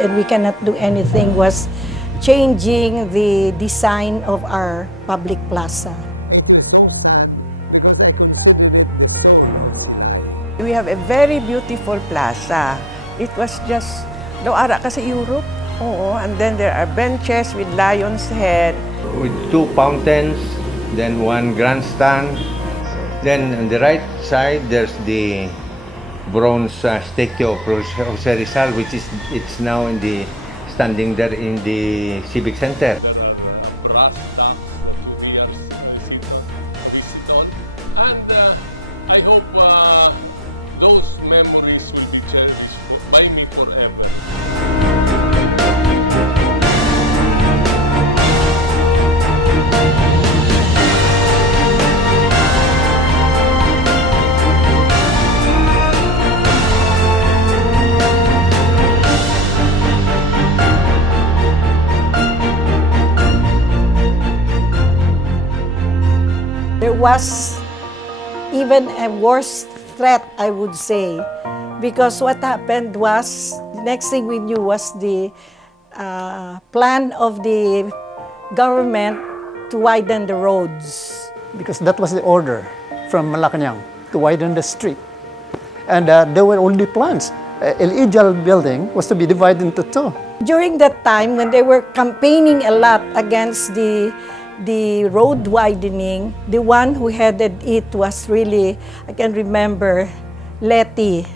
And we cannot do anything was changing the design of our public plaza. We have a very beautiful plaza. It was just, daw ara ka sa Europe. Oo, and then there are benches with lion's head. With two fountains, then one grandstand. Then on the right side, there's the bronze statue of Jose Rizal, which is it's now in the standing there in the civic center. I hope those memories will be cherished by me forever. There was even a worse threat, I would say, because what happened was, the next thing we knew was the plan of the government to widen the roads. Because that was the order from Malacanang to widen the street. And there were only plans. El Ijal building was to be divided into two. During that time, when they were campaigning a lot against the road widening, the one who headed it was really, I can remember, Leti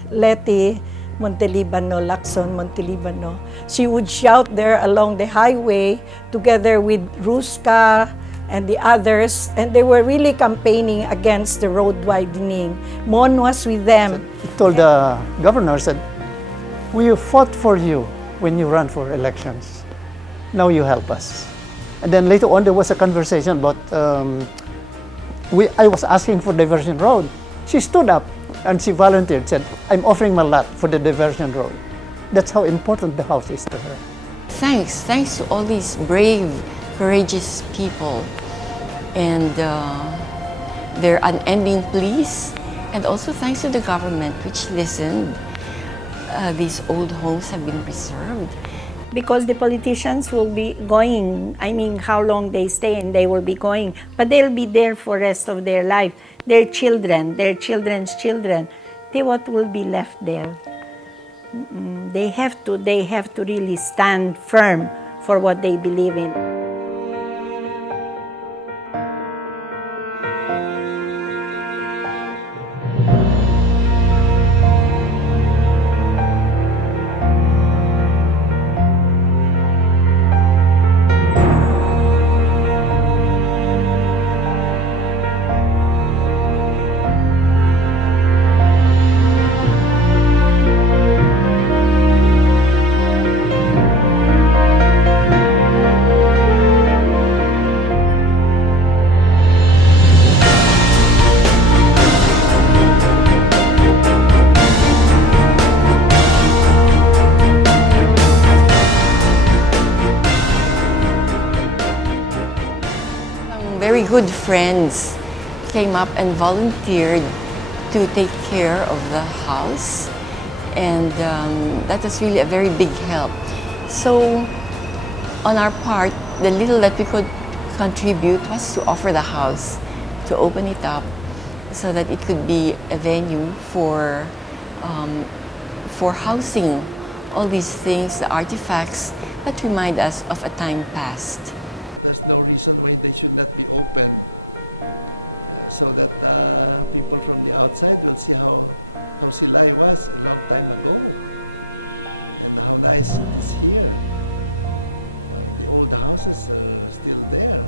Montelibano, Lacson Montelibano. She would shout there along the highway together with Ruska and the others, and they were really campaigning against the road widening. Mon was with them. He told the governor, said, "We fought for you when you ran for elections. Now you help us." And then later on, there was a conversation about, I was asking for diversion road. She stood up and she volunteered, said, "I'm offering my lot for the diversion road." That's how important the house is to her. Thanks to all these brave, courageous people and their unending pleas, and also thanks to the government which listened. These old homes have been preserved. Because the politicians will be going, I mean, how long they stay and they will be going, but they'll be there for the rest of their life. Their children, their children's children, what will be left there? They have to really stand firm for what they believe in. Very good friends came up and volunteered to take care of the house, and that was really a very big help. So on our part, the little that we could contribute was to offer the house, to open it up so that it could be a venue for housing all these things, the artifacts that remind us of a time past. There's no reason why they should not be open so that people from the outside would see how Silay was a long time ago. How nice it is here. Oh, the house is still there.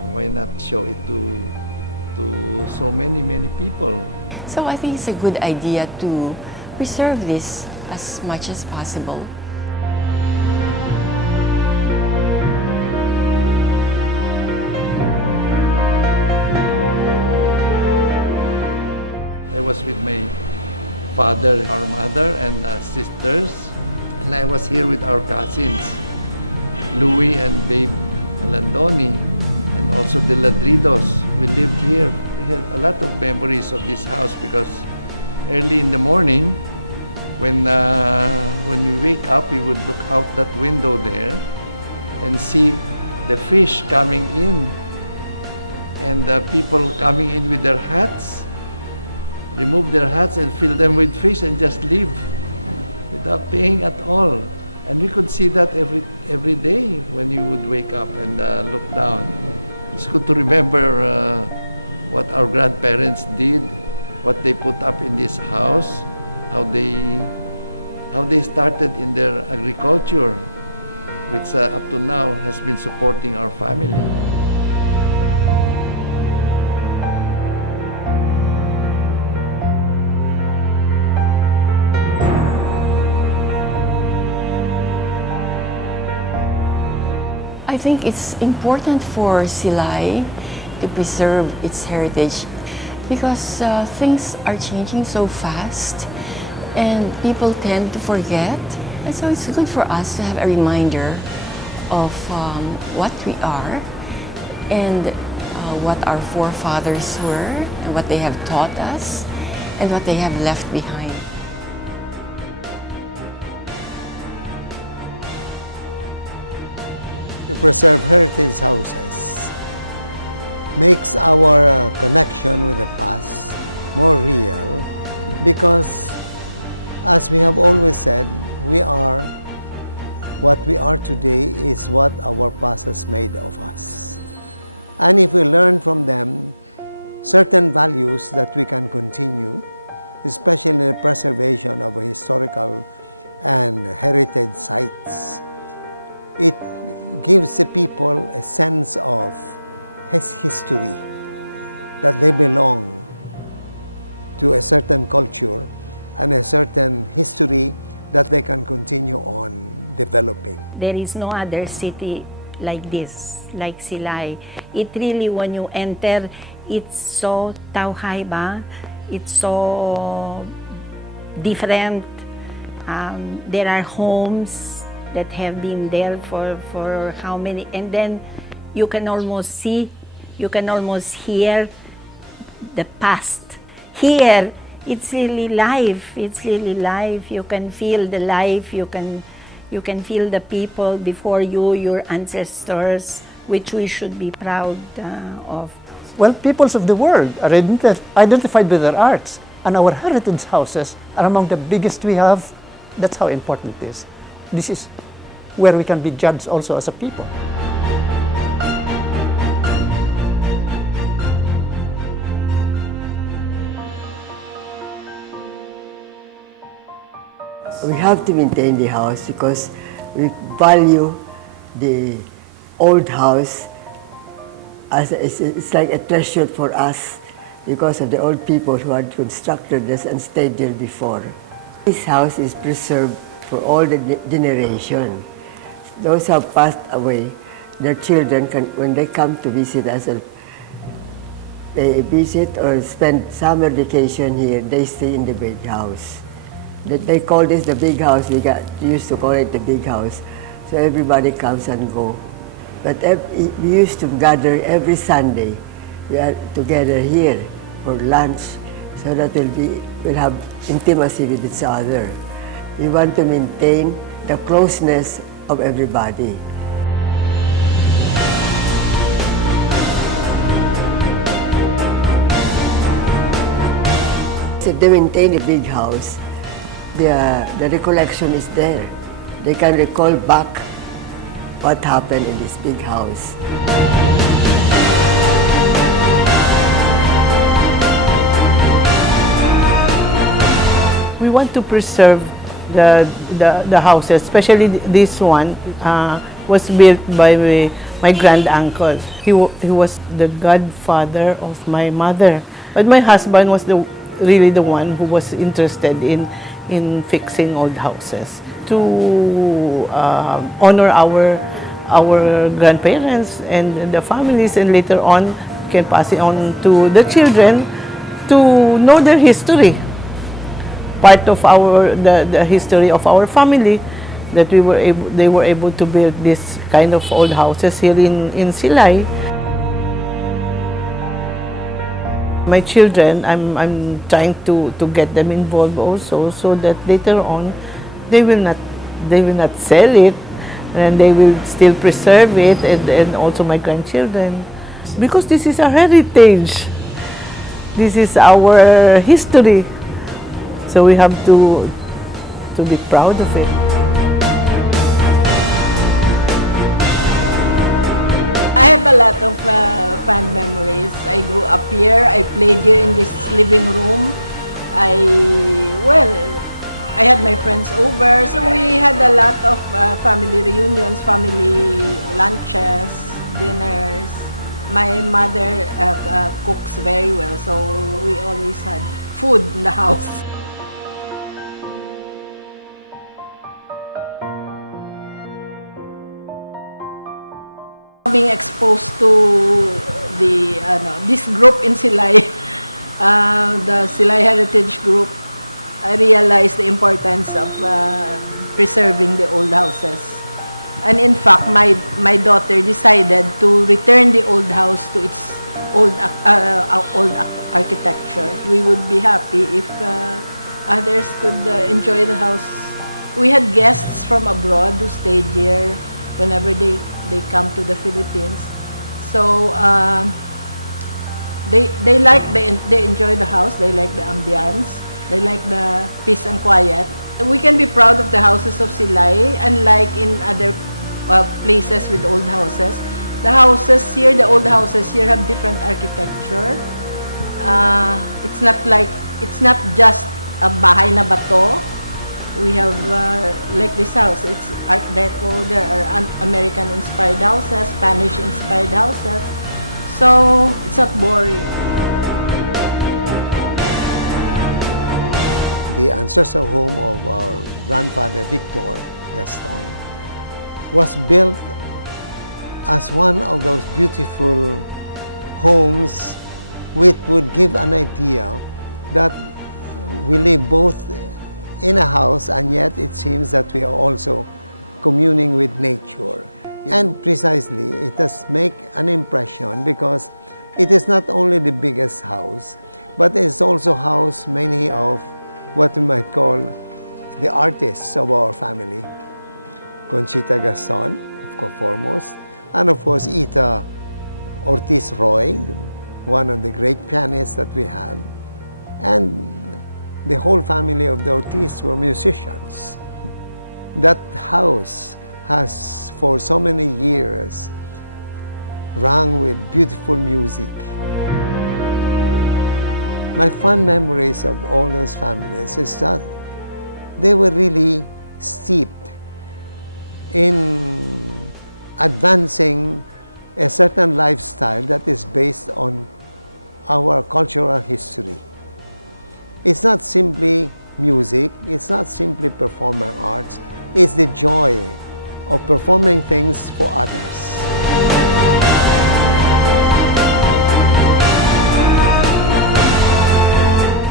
Why not show it to so many people? So I think it's a good idea to preserve this as much as possible. I was with my father, mother, and sisters, and I was here with our cousins. We had Antoni, also the Ladridos. We lived here. We have the memories of this house because early in the morning, when we I think it's important for Silay to preserve its heritage because things are changing so fast and people tend to forget. And so it's good for us to have a reminder of what we are and what our forefathers were and what they have taught us and what they have left behind. There is no other city like this, like Silay. It really, when you enter, it's so tauhaiba, it's so different. There are homes that have been there for how many, and then you can almost see, you can almost hear the past. Here, it's really life. It's really life. You can feel the life. You can feel the people before you, your ancestors, which we should be proud of. Well, peoples of the world are identified with their arts, and our heritage houses are among the biggest we have. That's how important it is. This is where we can be judged also as a people. We have to maintain the house because we value the old house as it's like a treasure for us because of the old people who had constructed this and stayed there before. This house is preserved for all the generation. Those who have passed away, their children can, when they come to visit us, they visit or spend summer vacation here, they stay in the big house. They call this the big house. We used to call it the big house. So everybody comes and go. But we used to gather every Sunday. We are together here for lunch so that we'll have intimacy with each other. We want to maintain the closeness of everybody. So they maintain a big house. The recollection is there. They can recall back what happened in this big house. We want to preserve the houses, especially this one was built by my grand-uncle. He was the godfather of my mother. But my husband was really the one who was interested in fixing old houses to honor our grandparents and the families, and later on can pass it on to the children to know their history. Part of the history of our family that they were able to build this kind of old houses here in Silay. My children, I'm trying to get them involved also, so that later on they will not sell it, and they will still preserve it, and also my grandchildren, because this is our heritage, this is our history, so we have to be proud of it.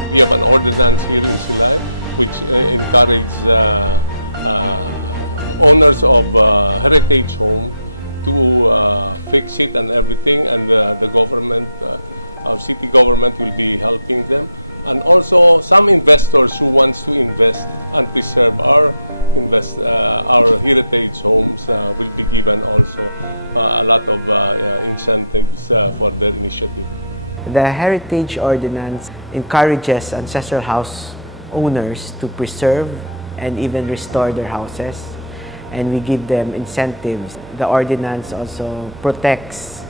We have an ordinance here which encourages owners of heritage to fix it and everything, and the government, our city government, will be helping them. And also some investors who wants to invest and preserve our heritage homes will be given also a lot of incentives for the initiative. The Heritage Ordinance encourages ancestral house owners to preserve and even restore their houses, and we give them incentives. The ordinance also protects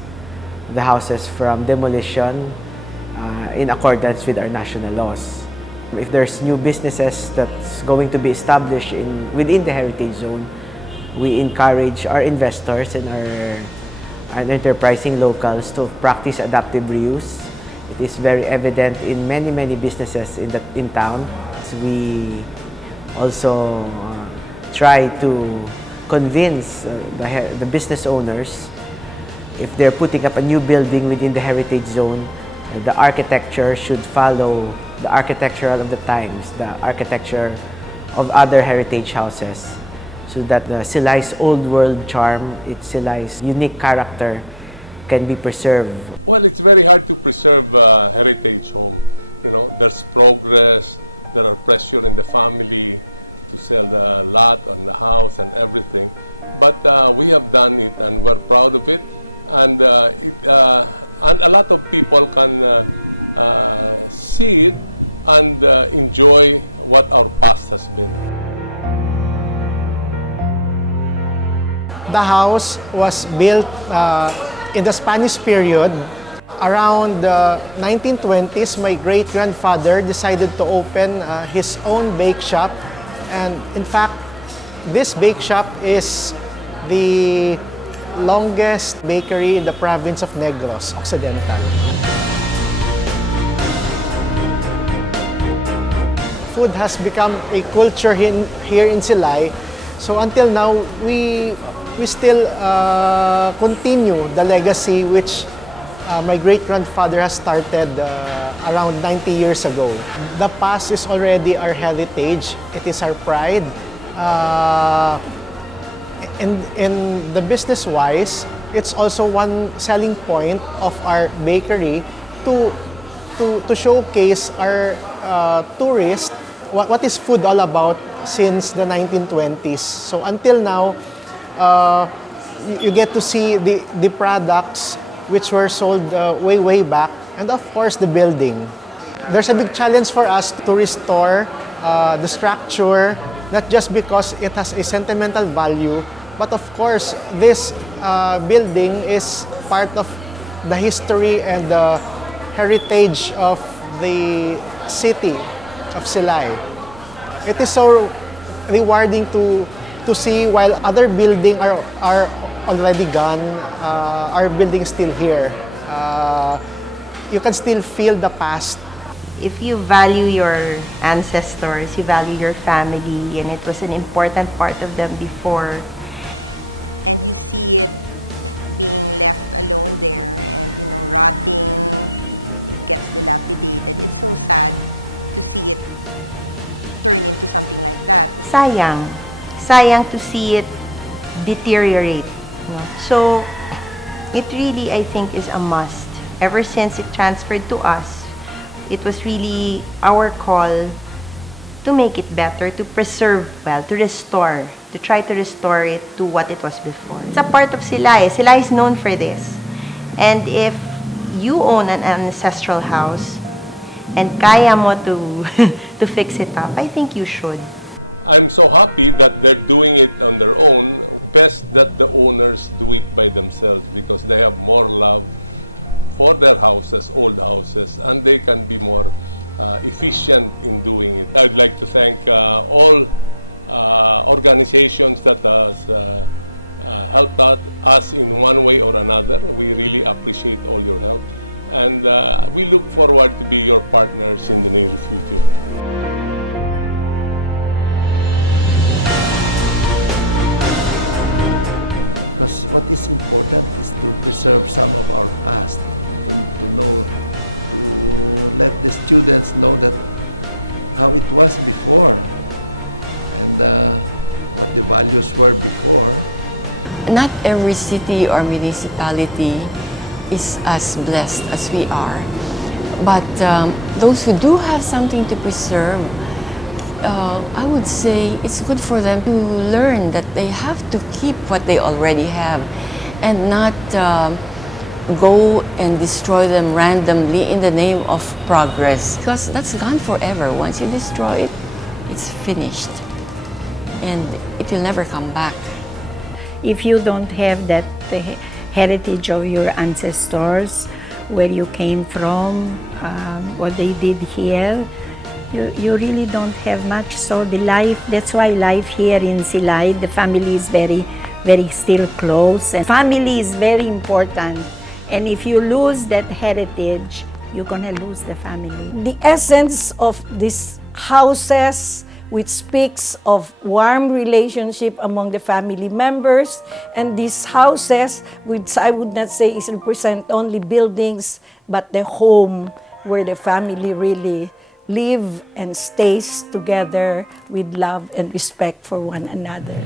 the houses from demolition in accordance with our national laws. If there's new businesses that's going to be established within the heritage zone, we encourage our investors and our enterprising locals to practice adaptive reuse. It is very evident in many businesses in town. We also try to convince the business owners, if they're putting up a new building within the heritage zone, the architecture should follow the architecture of the times, the architecture of other heritage houses, so that the Silay's old world charm, its Silay's unique character can be preserved. Well, it's very hard to preserve heritage home. You know, there's progress, there are pressure in the family to sell the lot and the house and everything. But we have done it and we're proud of it. And a lot of people can see it and enjoy what our past has been. The house was built in the Spanish period. Around the 1920s, my great-grandfather decided to open his own bake shop. And in fact, this bake shop is the longest bakery in the province of Negros Occidental. Food has become a culture here in Silay. So until now, we still continue the legacy which my great-grandfather has started around 90 years ago. The past is already our heritage. It is our pride. In the business-wise, it's also one selling point of our bakery to showcase our tourists what is food all about since the 1920s. So until now, you get to see the products which were sold way back, and of course the building. There's a big challenge for us to restore the structure, not just because it has a sentimental value, but of course this building is part of the history and the heritage of the city of Silay. It is so rewarding to see while other buildings are already gone, our building is still here. You can still feel the past. If you value your ancestors, you value your family, and it was an important part of them before, sayang to see it deteriorate. No? So it really, I think, is a must Ever since it transferred to us, it was really our call to make it better, to preserve well, to restore, to try to restore it to what it was before. It's a part of Silay. Silay is known for this. And if you own an ancestral house and kaya mo to, to fix it up, I think you should. I'm so happy that they're doing it on their own. Best that the owners do it by themselves because they have more love for their houses, old houses, and they can be more efficient in doing it. I'd like to thank all organizations that has helped us in one way or another. We really appreciate all your help, and we look forward to be your partners in the near future. What is important is to preserve something of the past. Let the students know that how it was before. The values were before. Not every city or municipality is as blessed as we are. But those who do have something to preserve, I would say it's good for them to learn that they have to keep what they already have and not go and destroy them randomly in the name of progress. Because that's gone forever. Once you destroy it, it's finished. And it will never come back. If you don't have that heritage of your ancestors, where you came from, what they did here, you really don't have much. So the life, that's why life here in Silay, the family is very, very still close. And family is very important. And if you lose that heritage, you're gonna lose the family. The essence of these houses, which speaks of warm relationship among the family members, and these houses, which I would not say is represent only buildings, but the home where the family really live and stays together with love and respect for one another.